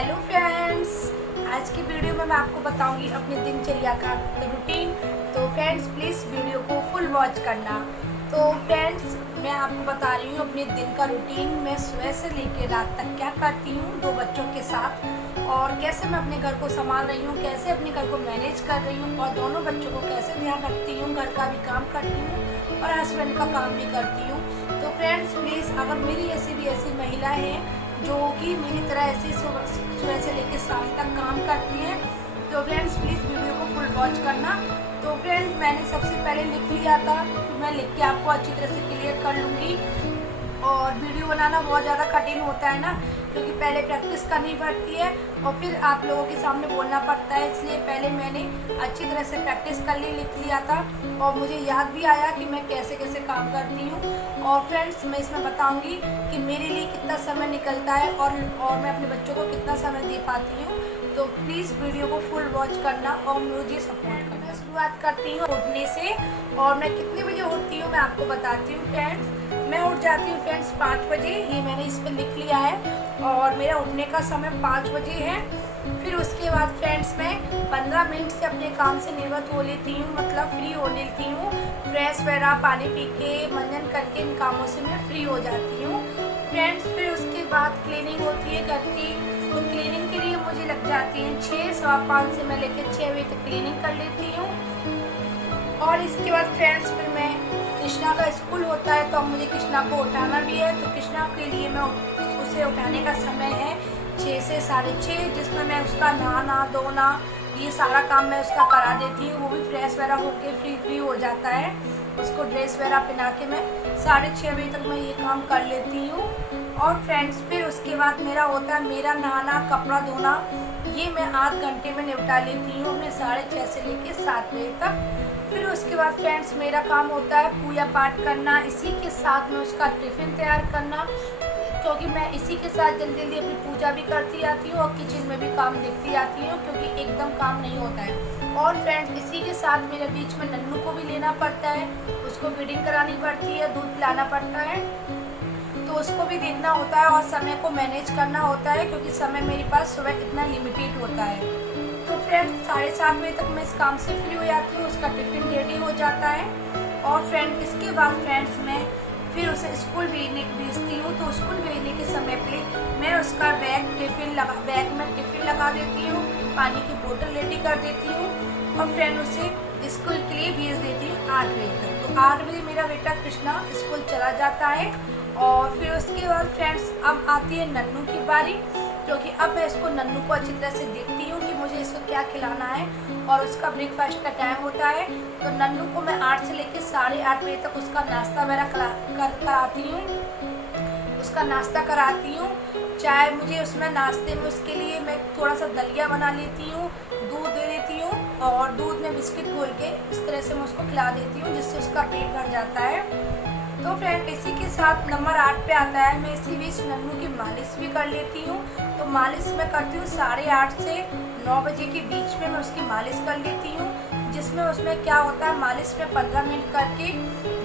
Hello friends, आज की video में मैं आपको बताऊंगी अपनी दिनचर्या का रूटीन। तो फ्रेंड्स प्लीज़ वीडियो को फुल वॉच करना। तो फ्रेंड्स मैं आपको बता रही हूँ अपने दिन का रूटीन। मैं सुबह से लेकर रात तक क्या करती हूँ 2 बच्चों के साथ, और कैसे मैं अपने घर को संभाल रही हूँ, कैसे अपने घर को मैनेज कर रही हूँ, और दोनों बच्चों को कैसे ध्यान रखती हूँ, घर का भी काम करती हूँ और हस्बैंड का काम भी करती हूँ। तो फ्रेंड्स प्लीज़, अगर मेरी ऐसी महिलाएं हैं जो कि मेरी तरह ऐसे सुबह से लेकर शाम तक काम करती हैं, तो फ्रेंड्स प्लीज़ वीडियो को फुल वॉच करना। तो फ्रेंड्स मैंने सबसे पहले लिख लिया था, फिर मैं लिख के आपको अच्छी तरह से क्लियर कर लूँगी। और वीडियो बनाना बहुत ज़्यादा कठिन होता है ना, क्योंकि पहले प्रैक्टिस करनी पड़ती है और फिर आप लोगों के सामने बोलना पड़ता है, इसलिए पहले मैंने अच्छी तरह से प्रैक्टिस कर लिख लिया था और मुझे याद भी आया कि मैं कैसे कैसे काम करती हूँ। और फ्रेंड्स मैं इसमें बताऊँगी कि मेरे लिए कितना समय निकलता है और मैं अपने बच्चों को कितना समय दे पाती हूँ। तो प्लीज़ वीडियो को फुल वॉच करना और मुझे सपोर्ट करना। शुरुआत करती हूँ उठने से, और मैं कितने बजे उठती हूँ मैं आपको बताती हूँ फ्रेंड्स। मैं उठ जाती हूँ फ्रेंड्स 5 बजे, ये मैंने इस पर लिख लिया है और मेरा उठने का समय 5 बजे है। फिर उसके बाद फ्रेंड्स मैं 15 मिनट से अपने काम से निवृत्त हो लेती हूँ, मतलब फ्री हो लेती हूँ। फ्रेश वगैरह पानी पी के मंजन करके इन कामों से मैं फ्री हो जाती हूँ फ्रेंड्स। फिर उसके बाद क्लीनिंग होती है घर की, तो क्लीनिंग के लिए मुझे लग जाती है 6 सवा 5 से मैं लेकर 6 बजे तक क्लीनिंग कर लेती हूँ। और इसके बाद फ्रेंड्स फिर मैं कृष्णा का स्कूल होता है, तो अब मुझे कृष्णा को उठाना भी है। तो कृष्णा के लिए मैं उसे उठाने का समय है 6 से 6:30, जिसमें मैं उसका नहाना धोना ये सारा काम मैं उसका करा देती हूँ। वो भी फ्रेश वगैरह होके फ्री हो जाता है। उसको ड्रेस वगैरह पहना के मैं 6:30 बजे तक मैं ये काम कर लेती हूँ। और फ्रेंड्स फिर उसके बाद मेरा होता है मेरा नहाना कपड़ा धोना, ये मैं आध घंटे में निपटा लेती हूँ अपने 6:30 से लेकर 7 बजे तक। फिर उसके बाद फ्रेंड्स मेरा काम होता है पूजा पाठ करना, इसी के साथ में उसका टिफ़िन तैयार करना, क्योंकि मैं इसी के साथ जल्दी जल्दी अपनी पूजा भी करती आती हूँ और किचन में भी काम देखती आती हूँ, क्योंकि एकदम काम नहीं होता है। और फ्रेंड्स इसी के साथ मेरे बीच में नन्नू को भी लेना पड़ता है, उसको फीडिंग करानी पड़ती है, दूध पिलाना पड़ता है, तो उसको भी देखना होता है और समय को मैनेज करना होता है, क्योंकि समय मेरे पास सुबह इतना लिमिटेड होता है। तो फ्रेंड्स 7:30 बजे तक मैं इस काम से फ्री हो जाती हूँ, उसका टिफ़िन रेडी हो जाता है। और फ्रेंड इसके बाद फ्रेंड्स मैं फिर उसे स्कूल भेजती हूँ। तो स्कूल भेजने के समय पे मैं उसका बैग में टिफ़िन लगा देती हूँ, पानी की बोतल रेडी कर देती हूँ और फ्रेंड उसे स्कूल के लिए भेज देती हूँ 8 बजे तक। तो 8 बजे मेरा बेटा कृष्णा स्कूल चला जाता है। और फिर उसके बाद फ्रेंड्स अब आती है नन्नू की बारी, क्योंकि अब मैं इसको नन्नू को अच्छी तरह से देखती हूँ कि मुझे इसको क्या खिलाना है, और उसका ब्रेकफास्ट का टाइम होता है। तो नन्नू को मैं 8 से लेकर 8:30 बजे तक उसका नाश्ता वगैरह कराती हूँ, उसका नाश्ता कराती हूँ। चाहे मुझे उसमें नाश्ते में उसके लिए मैं थोड़ा सा दलिया बना लेती हूँ, दूध दे देती हूँ और दूध में बिस्किट घोल के इस तरह से मैं उसको खिला देती हूँ, जिससे उसका पेट भर जाता है। तो फ्रेंड इसी के साथ नंबर 8 पे आता है मैं इसी बीच नन्नू की मालिश भी कर लेती हूँ। तो मालिश मैं करती हूँ 8:30 से 9 बजे के बीच में मैं उसकी मालिश कर लेती हूँ, जिसमें उसमें क्या होता है मालिश में 15 मिनट करके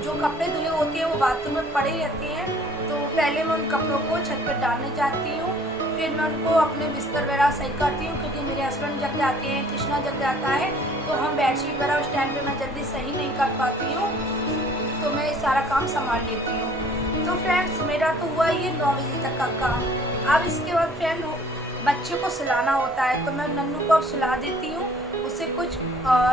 जो कपड़े धुले होते हैं वो बाथरूम में पड़े रहते हैं, तो पहले मैं उन कपड़ों को छत पर डालने जाती हूँ। फिर मैं उनको अपने बिस्तर वगैरह सही करती हूँ, क्योंकि मेरे हस्बैंड जग जाते हैं, कृष्णा जग जाता है, तो हम बेडशीट वगैरह उस टाइम पर मैं जल्दी सही नहीं कर पाती हूँ, तो मैं सारा काम संभाल लेती हूँ। तो फ्रेंड्स मेरा तो हुआ ये 9 बजे तक का काम। अब इसके बाद फ्रेंड बच्चे को सुलाना होता है, तो मैं नन्नू को अब सुला देती हूँ, उसे कुछ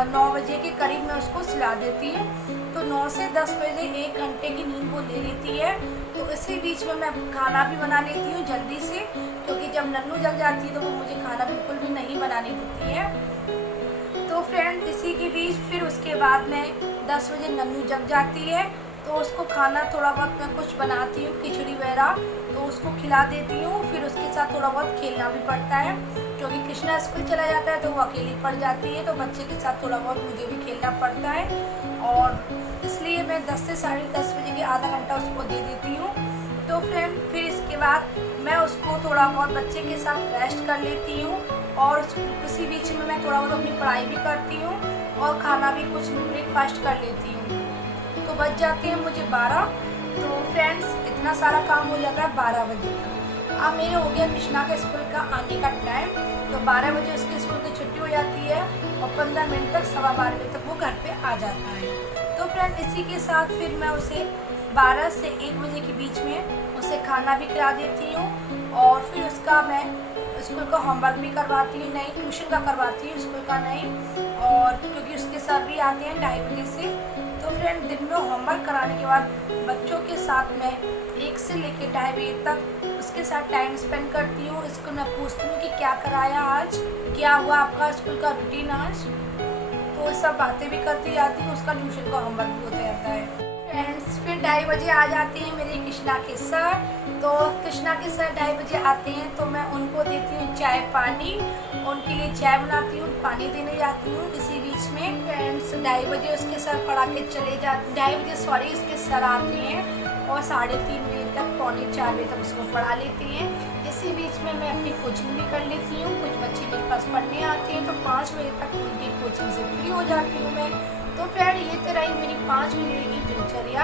9 बजे के करीब मैं उसको सुला देती हूँ। तो 9 से 10 बजे 1 घंटे की नींद वो ले लेती है। तो इसी बीच में मैं खाना भी बना लेती हूँ जल्दी से, क्योंकि जब नन्नू जग जाती है तो वो मुझे खाना बिल्कुल भी नहीं बनाने देती है। तो फ्रेंड इसी के बीच फिर उसके बाद में 10 बजे नन्नू जग जाती है, तो उसको खाना थोड़ा बहुत मैं कुछ बनाती हूँ, खिचड़ी वगैरह, तो उसको खिला देती हूँ। फिर उसके साथ थोड़ा बहुत खेलना भी पड़ता है, क्योंकि कृष्णा स्कूल चला जाता है तो वो अकेली पड़ जाती है, तो बच्चे के साथ थोड़ा बहुत मुझे भी खेलना पड़ता है, और इसलिए मैं 10 से 10:30 बजे के आधा घंटा उसको दे देती हूँ। तो फ्रेंड फिर इसके बाद मैं उसको थोड़ा बहुत बच्चे के साथ रेस्ट कर लेती हूँ, और उसी बीच में मैं थोड़ा बहुत अपनी पढ़ाई भी करती हूँ और खाना भी कुछ ब्रेकफास्ट कर लेती हूँ। तो बच जाती है मुझे 12। तो फ्रेंड्स इतना सारा काम हो जाता है 12 बजे तक। अब मेरे हो गया कृष्णा के स्कूल का आने का टाइम। तो 12 बजे उसके स्कूल की छुट्टी हो जाती है और 15 मिनट तक 12:15 बजे तक वो घर पे आ जाता है। तो फ्रेंड इसी के साथ फिर मैं उसे 12 से 1 बजे के बीच में उसे खाना भी खिला देती हूँ और फिर उसका मैं स्कूल का होमवर्क भी करवाती हूँ, नहीं ट्यूशन का करवाती हूँ, स्कूल का नहीं। और क्योंकि उसके सर भी आते हैं 2:30 बजे से। तो फ्रेंड दिन में होमवर्क कराने के बाद बच्चों के साथ मैं 1 से लेकर 2:30 बजे तक उसके साथ टाइम स्पेंड करती हूँ। इसको मैं पूछती हूँ कि क्या कराया आज, क्या हुआ आपका स्कूल का रूटीन आज। तो सब बातें भी करती जाती हूँ, उसका ट्यूशन का होमवर्क भी होता जाता है। फ्रेंड्स फिर 2:30 बजे आ जाते हैं मेरे कृष्णा के सर। तो कृष्णा के सर 2:30 बजे आते हैं तो मैं उनको देती हूँ चाय पानी, उनके लिए चाय बनाती हूँ, पानी देने जाती हूँ। इसी बीच में फ्रेंड्स 2:30 बजे उसके सर पढ़ा के चले जाते, 2:30 बजे उसके सर आते हैं और 3:30 बजे तक 3:45 बजे तक उसको पढ़ा लेते हैं। इसी बीच में मैं अपनी कोचिंग भी कर लेती हूँ। कुछ बच्चे मेरे पास पढ़ने आते हैं तो 5 बजे तक उनकी कोचिंग से फ्री हो जाती हूँ मैं। तो फ्रेंड ये तो रही मेरी 5 बजे की दिनचर्या।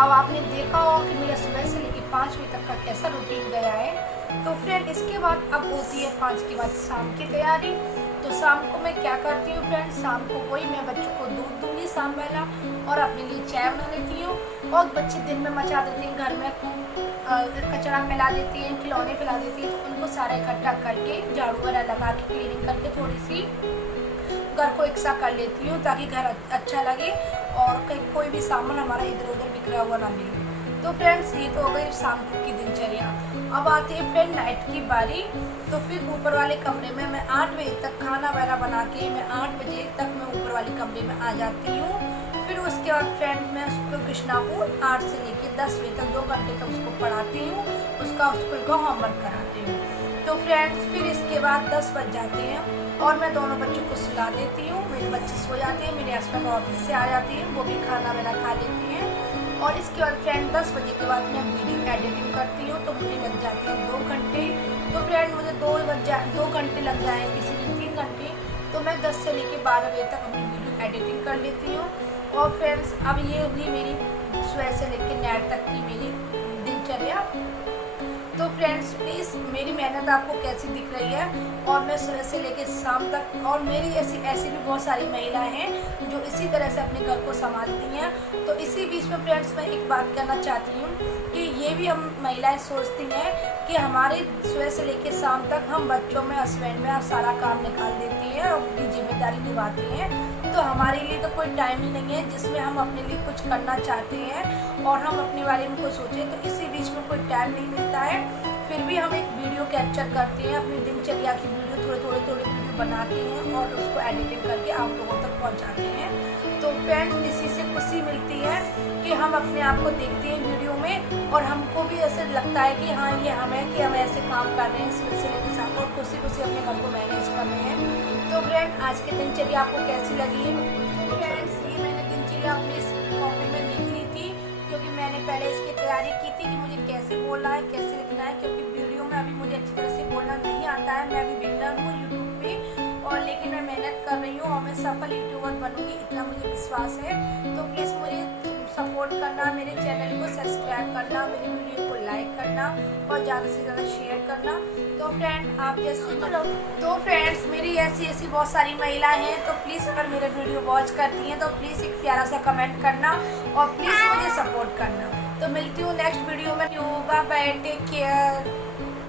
अब आपने देखा होगा कि मेरा सुबह से लेकर 5 बजे तक का कैसा रूटीन गया है। तो फ्रेंड इसके बाद अब होती है 5 के बाद शाम की तैयारी। तो शाम को मैं क्या करती हूँ फ्रेंड, शाम को वही मैं बच्चों को दूध दूँगी शाम वाला और अपने लिए चाय बना लेती हूँ। और बच्चे दिन में मचा देते हैं घर में, कचरा फैला देती हैं, खिलौने फैला देती हैं। तो उनको सारा इकट्ठा करके झाड़ू वगैरह लगा के क्लीनिंग करके थोड़ी सी घर को इकट्ठा कर लेती हूँ ताकि घर अच्छा लगे और कहीं कोई भी सामान हमारा इधर उधर बिखरा हुआ ना मिले। तो फ्रेंड्स ये तो हो गई शाम की दिनचर्या। अब आती है फ्रेंड नाइट की बारी। तो फिर ऊपर वाले कमरे में मैं 8 बजे तक खाना वगैरह बना के मैं 8 बजे तक मैं ऊपर वाले कमरे में आ जाती हूँ। फिर उसके बाद फ्रेंड मैं उसको कृष्णा को 8 से लेकर 10 बजे तक 2 घंटे तक उसको पढ़ाती हूँ, उसका स्कूल का होमवर्क कराती हूँ। तो फ्रेंड्स फिर इसके बाद 10 बज जाते हैं और मैं दोनों बच्चों को सुला देती हूँ। मेरे बच्चे सो जाते हैं, मेरे हस्बैंड ऑफिस से आ जाते हैं, वो भी खाना वाना खा लेती हैं। और इसके बाद फ्रेंड 10 बजे के बाद मैं वीडियो एडिटिंग करती हूँ तो मुझे लग जाते हैं 2 घंटे। तो फ्रेंड मुझे 2 घंटे लग जाए, किसी दिन 3 घंटे। तो मैं 10 से लेकर 12 बजे तक अपनी वीडियो एडिटिंग कर लेती हूँ। और फ्रेंड्स अब ये हुई मेरी सुबह से लेकर नाइट तक की मेरी दिनचर्या। तो फ्रेंड्स प्लीज़ मेरी मेहनत आपको कैसी दिख रही है और मैं सुबह से लेकर शाम तक, और मेरी ऐसी भी बहुत सारी महिलाएं हैं जो इसी तरह से अपने घर को संभालती हैं। तो इसी बीच में फ्रेंड्स मैं एक बात कहना चाहती हूँ कि ये भी हम महिलाएं सोचती हैं कि हमारे सुबह से लेकर शाम तक हम बच्चों में हस्बैंड में सारा काम निकाल देती हैं और अपनी जिम्मेदारी निभाती हैं। तो हमारे लिए तो कोई टाइम ही नहीं है जिसमें हम अपने लिए कुछ करना चाहते हैं और हम अपने बारे में कुछ सोचें। तो इसी बीच में कोई टाइम नहीं मिलता है। फिर भी हम एक वीडियो कैप्चर करते हैं, अपनी दिनचर्या की वीडियो थोड़े वीडियो बनाते हैं और उसको एडिटिंग करके आप लोगों तक पहुंचाते हैं। तो फ्रेंड्स इसी से खुशी मिलती है कि हम अपने आप को देखते हैं वीडियो में और हमको भी ऐसे लगता है कि हाँ ये हम है कि हम ऐसे काम कर रहे हैं सुबह से लेकर शाम और खुशी अपने घर को मैनेज कर रहे हैं। तो फ्रेंड आज की दिनचर्या आपको कैसी लगी है? तो फ्रेंड्स ये मैंने दिनचर्या अपनी इस कॉपी में लिख ली थी क्योंकि मैंने पहले इसकी तैयारी की थी कि मुझे कैसे बोलना है, कैसे लिखना है, क्योंकि वीडियो में अभी मुझे अच्छी तरह से बोलना नहीं आता है। मैं अभी बिगिनर हूँ यूट्यूब पे, और लेकिन मैं मेहनत कर रही हूँ और मैं सफल यूट्यूबर बनूंगी, इतना मुझे विश्वास है। तो प्लीज़ मुझे सपोर्ट करना, मेरे चैनल को सब्सक्राइब करना, मेरी वीडियो को लाइक करना और ज़्यादा से ज़्यादा शेयर करना। तो फ्रेंड आप जैसे तो फ्रेंड्स मेरी ऐसी बहुत सारी महिलाएं हैं, तो प्लीज़ अगर मेरे वीडियो वॉच करती हैं तो प्लीज़ एक प्यारा सा कमेंट करना और प्लीज़ मुझे सपोर्ट करना। तो मिलती हूँ नेक्स्ट वीडियो में। Bye bye, take care.